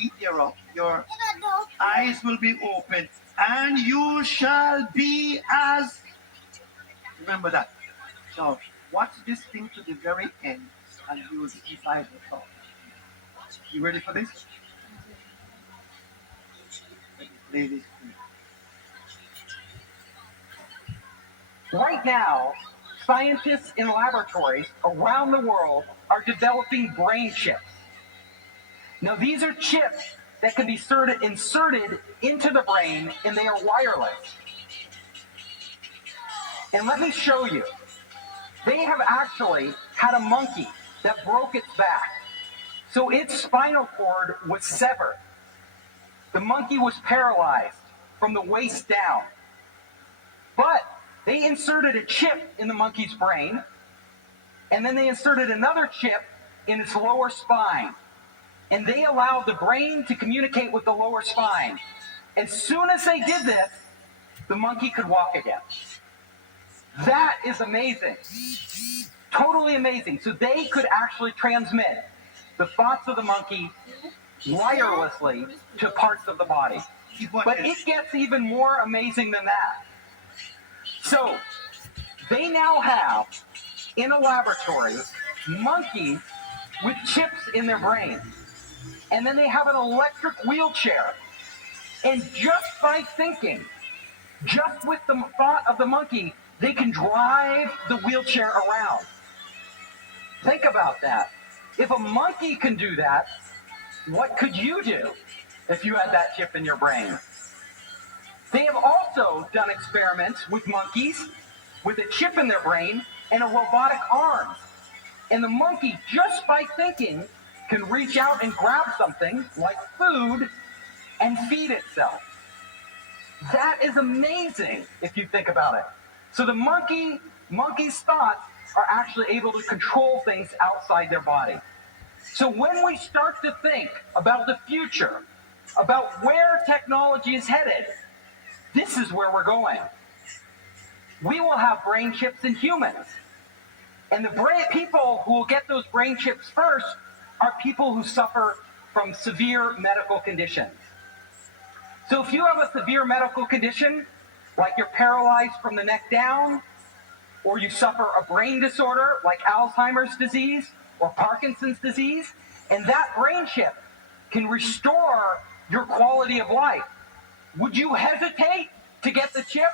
eat thereof, your eyes will be open, and you shall be as. Remember that. So watch this thing to the very end, and you will decide the thought. You ready for this? Ladies, right now, scientists in laboratories around the world are developing brain chips. Now, these are chips that can be inserted into the brain, and they are wireless. And let me show you. They have actually had a monkey that broke its back. So its spinal cord was severed. The monkey was paralyzed from the waist down. But they inserted a chip in the monkey's brain, and then they inserted another chip in its lower spine. And they allowed the brain to communicate with the lower spine. As soon as they did this, the monkey could walk again. That is amazing. Totally amazing. So they could actually transmit the thoughts of the monkey wirelessly to parts of the body. But it gets even more amazing than that. So they now have, in a laboratory, monkeys with chips in their brain. And then they have an electric wheelchair. And just by thinking, just with the thought of the monkey, they can drive the wheelchair around. Think about that. If a monkey can do that, what could you do if you had that chip in your brain? They have also done experiments with monkeys with a chip in their brain and a robotic arm. And the monkey, just by thinking, can reach out and grab something like food and feed itself. That is amazing if you think about it. So the monkey's thoughts are actually able to control things outside their body. So when we start to think about the future, about where technology is headed, this is where we're going. We will have brain chips in humans. And the people who will get those brain chips first are people who suffer from severe medical conditions. So if you have a severe medical condition, like you're paralyzed from the neck down, or you suffer a brain disorder like Alzheimer's disease or Parkinson's disease, and that brain chip can restore your quality of life, would you hesitate to get the chip?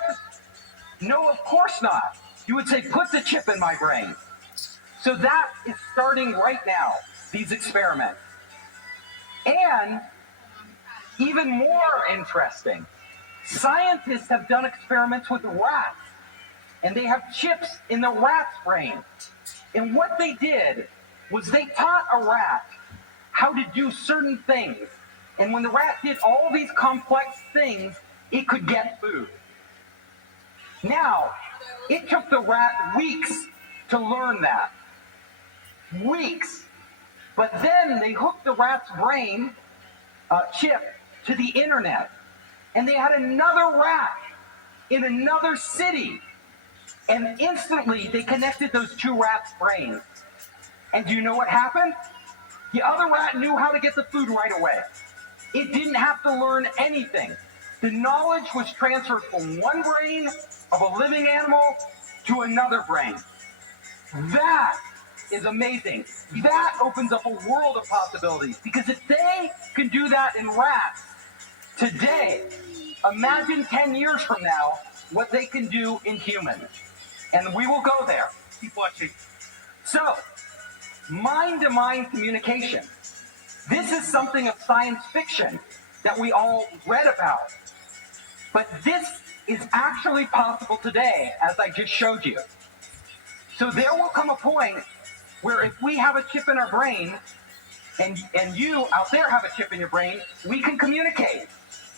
No, of course not. You would say, put the chip in my brain. So that is starting right now, these experiments. And even more interesting, scientists have done experiments with rats, and they have chips in the rat's brain. And what they did was they taught a rat how to do certain things. And when the rat did all these complex things, it could get food. Now, it took the rat weeks to learn that. Weeks. But then they hooked the rat's brain chip to the internet. And they had another rat in another city. And instantly they connected those two rats' brains. And do you know what happened? The other rat knew how to get the food right away. It didn't have to learn anything. The knowledge was transferred from one brain of a living animal to another brain. That is amazing. That opens up a world of possibilities. Because if they can do that in rats today, imagine 10 years from now what they can do in humans. And we will go there. Keep watching. So, mind-to-mind communication. This is something of science fiction that we all read about. But this is actually possible today, as I just showed you. So there will come a point where if we have a chip in our brain, and you out there have a chip in your brain, we can communicate.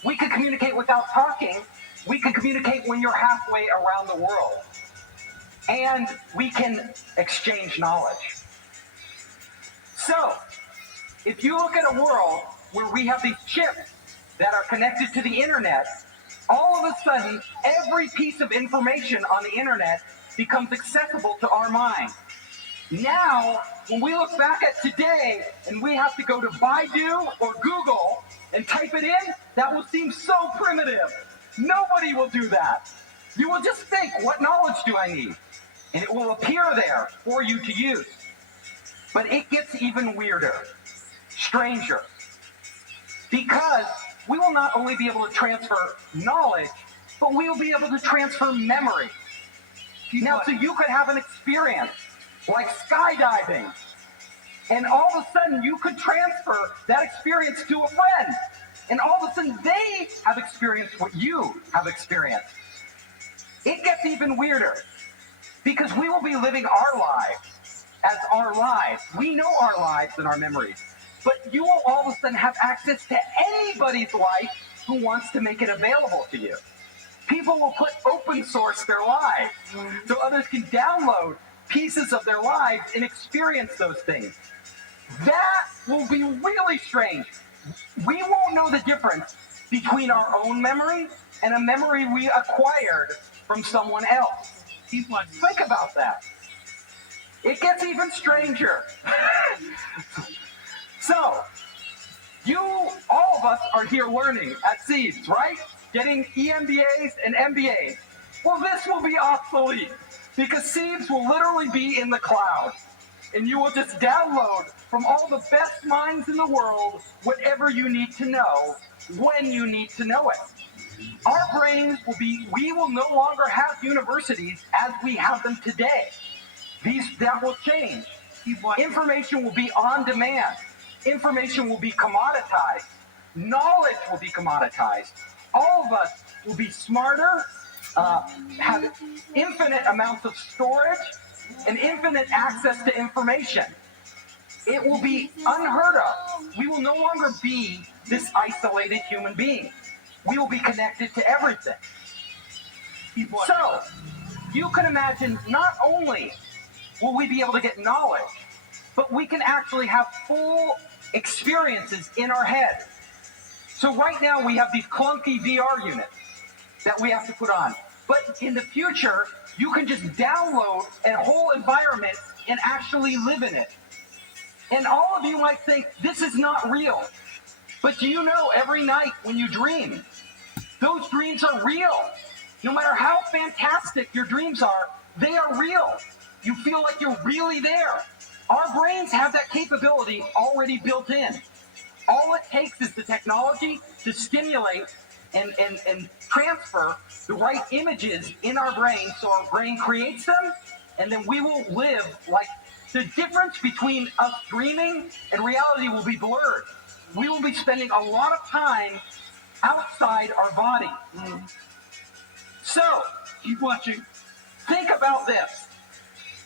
We can communicate without talking. We can communicate when you're halfway around the world. And we can exchange knowledge. So, if you look at a world where we have these chips that are connected to the internet, all of a sudden, every piece of information on the internet becomes accessible to our mind. Now, when we look back at today and we have to go to Baidu or Google That will seem so primitive. Nobody will do that. You will just think, what knowledge do I need? And it will appear there for you to use. But it gets even weirder, stranger. Because we will not only be able to transfer knowledge, but we will be able to transfer memory. Now, so you could have an experience like skydiving, and all of a sudden you could transfer that experience to a friend, and all of a sudden they have experienced what you have experienced. It gets even weirder, because we will be living our lives as our lives. We know our lives and our memories, but you will all of a sudden have access to anybody's life who wants to make it available to you. People will put open source their lives so others can download pieces of their lives and experience those things. That will be really strange. We won't know the difference between our own memory and a memory we acquired from someone else. Think about that. It gets even stranger. So, all of us are here learning at Seeds, right? Getting EMBAs and MBAs. Well, this will be obsolete because Seeds will literally be in the cloud. And you will just download from all the best minds in the world whatever you need to know when you need to know it. Our brains we will no longer have universities as we have them today. That will change. Information will be on demand. Information will be commoditized. Knowledge will be commoditized. All of us will be smarter, have infinite amounts of storage, and infinite access to information. It will be unheard of. We will no longer be this isolated human being. We will be connected to everything. So, you can imagine not only will we be able to get knowledge, but we can actually have full experiences in our head. So right now we have these clunky VR units that we have to put on. But in the future, you can just download a whole environment and actually live in it. And all of you might think, this is not real. But do you know every night when you dream, those dreams are real. No matter how fantastic your dreams are, they are real. You feel like you're really there. Our brains have that capability already built in. All it takes is the technology to stimulate and transfer the right images in our brain so our brain creates them, and then we will live like the difference between us dreaming and reality will be blurred. We will be spending a lot of time outside our body. So, Keep watching. think about this.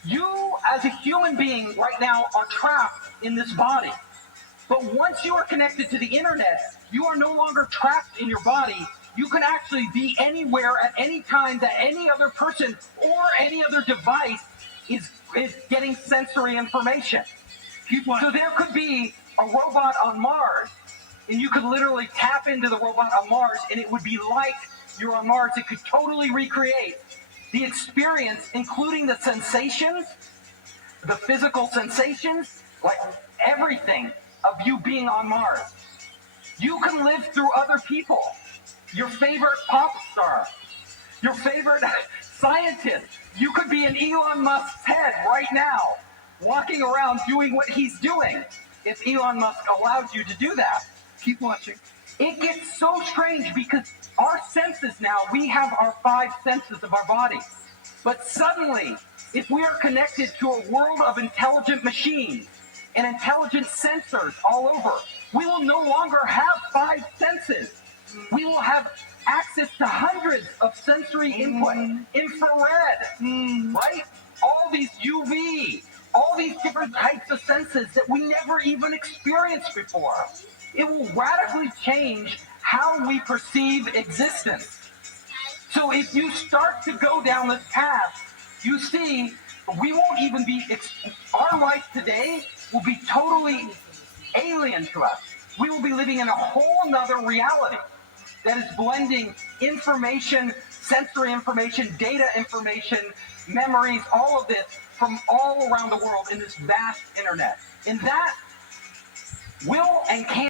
You, as a human being right now, are trapped in this body. But once you are connected to the internet, you are no longer trapped in your body. You can actually be anywhere at any time that any other person or any other device is getting sensory information. Keep watching. So there could be a robot on Mars, and you could literally tap into the robot on Mars, and it would be like you're on Mars. It could totally recreate the experience, including the sensations, the physical sensations, like everything of you being on Mars. You can live through other people, your favorite pop star, your favorite scientist. You could be in Elon Musk's head right now, walking around doing what he's doing, if Elon Musk allowed you to do that. Keep watching. It gets so strange because our senses now, we have our 5 senses of our bodies. But suddenly, if we are connected to a world of intelligent machines and intelligent sensors all over, we will no longer have 5 senses. We will have access to hundreds of sensory input, infrared, right? All these UV, all these different types of senses that we never even experienced before. It will radically change how we perceive existence. So if you start to go down this path, you see, we won't even be, our life today will be totally alien to us. We will be living in a whole nother reality that is blending information, sensory information, data information, memories, all of this from all around the world in this vast internet. And that will and can